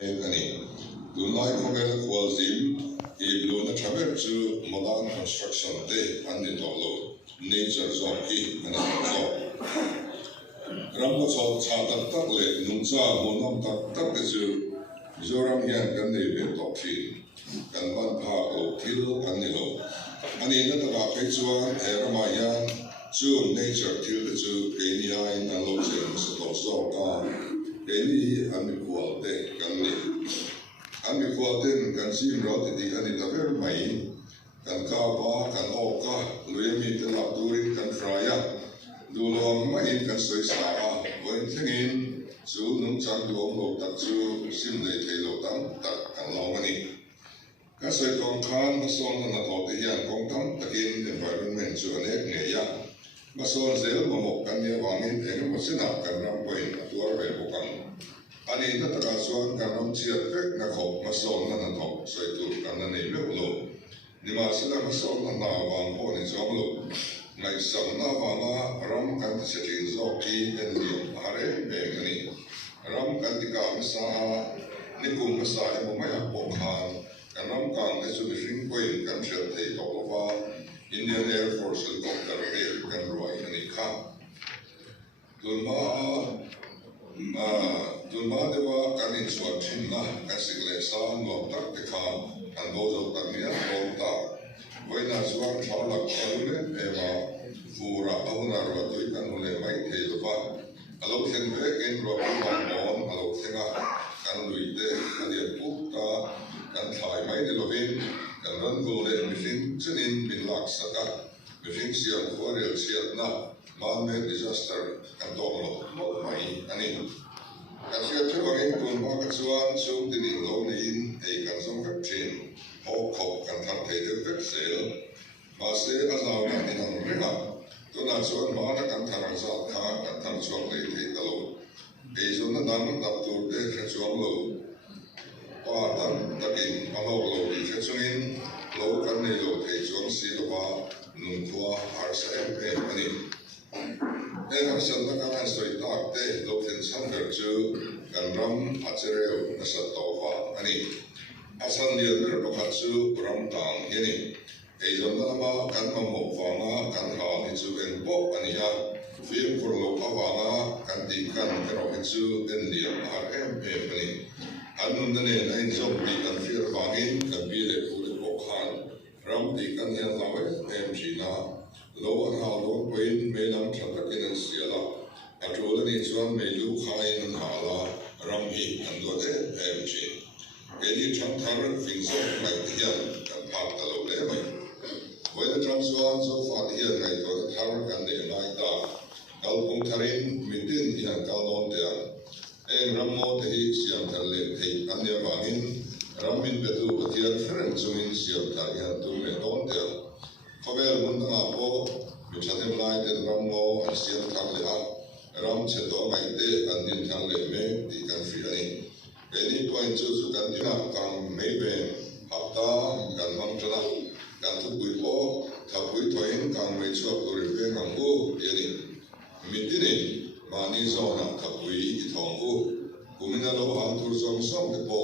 Ani tunai khovel khwalzim I bluna thamer chu modern construction te anni tolo nature zone ki ani zo rambo cho cha tak tak le nungcha monom tak tak te chu zoram hian kan nei ve to thi kan ban pha o thil anni lo ani na ta ka chuan erama hian chu nature thil te chu kenia in an lo chen so to zo ka keni ani kual te kan ni Ami kuatin kan sim rot di kan itaver mai kan kapa kan oka luyami tenaturin kan fraya dulong mai kan soi saa wen thengin chu nung chang duong lo tak chu sim le thei lo tam tak kan lo mani ka soi tong khan mason na to te hian kong tam takin environment chu anek nge ya mason zel momok kan ya wangin eng masina kan ram point atuar ve bokang Ani na taka chuan kan ram chiat vek na khop mason na thok soi tur kan na nei me lo ni ma sala mason na wang po ni chom lo ngai sam na wanga ram kan se tin zo ki en liam are me ngani ram kan ti ka masa ni kum masa e mo mai po khan kan ram kan te chu ring point kan thel thei to wa Indian Air Force helicopter air kan roi ani kha Dunma dewa kanin suat chinna kasikle sa no tak tekha an bozo taknia bolta Voina suat chalak kalune eva fura ahunar wa tui kanule mai theiluwa alo then ve ken ro mon alo thenga kan luite kadia pukta kan thlai mai ni lovin kan ran gole machine chunin min lak saka machine sian khorel siat na man-made disaster kan tolo mo mai ani Kasi at yung kung mga kasuan so tinilo niin ay kansong kapchin o kop kantang tayo kapsel base asaw na ninang rima to na suan mga nakantang sa ka kantang suang lay tayo talo Beso na nang naptur de kasuang lo Paatan takin alaw lo di kasungin lo kan nilo tayo suang silo pa nungkwa RSM ani Ang santa kanan soi tak te lokin sanger chu kan ram achereo na sa tofa ani asan dia ber pakatsu ram tang yani ei zon na ma kan mo wanga kan ha ni chu en po ani ya film for lo awanga kan ti kan pero chu en dia har em ani anun ne na in zo bi kan fir wangin kan bi le pu le po khan ram ti kan ya lawe em china Lo an ha lo quên mê nam thật các cái siala à chỗ là đi chuan mê lu khai an ha la ram hi an lo de em chi cái đi chăm thar phình so mai hian kan phak ta lo le mai với là chăm chuan so phạt hian ngày to thar kan de lai ta kal pung tharin min tin hian kal don te en ram mo te hi siam thar le thei an ya wangin ram min betu pathian friend chumin siam thar hian tu me don te Khavel mundanga po michatem lai den rammo asian thang le ha ram cheto mai te kan din thang le me di kan fi ani any point chu kan dina kan me be hafta kan mang chana kan thu pui po tha pui thoin kan me chu ko re be ngam bu yani mitini mani zona tha pui I thong bu kumina lo han tur som som te po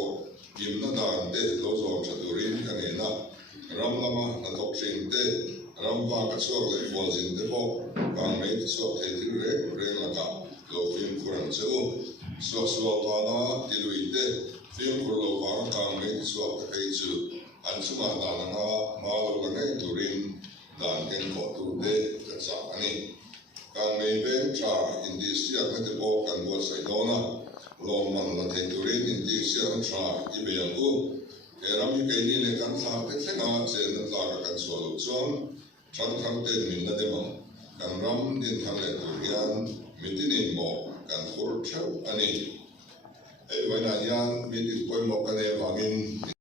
gimna dan te lo zom chaturin kan ena ram lama na tok sing te ram pa ka chuak le fol jin te po bang me chuak thei thil re la ka lo film kuran cheu so pa na ti lui te film kur lo ba ka me chuak te ei chu an chuma da na ma lo la nei turin dan ken ko tu te ka cha ani ka me ben cha in this year ka te po kan bo sai dona lo man la thei turin in this year cha I be yang ku Eram I kaini le kan sa te thenga chen na ta kan so lo chuan Chang thang ten min na demang kan ram din thang le tu hian mitinin mo kan khur theu ani ei waina hian mitin poi mo kan e wangin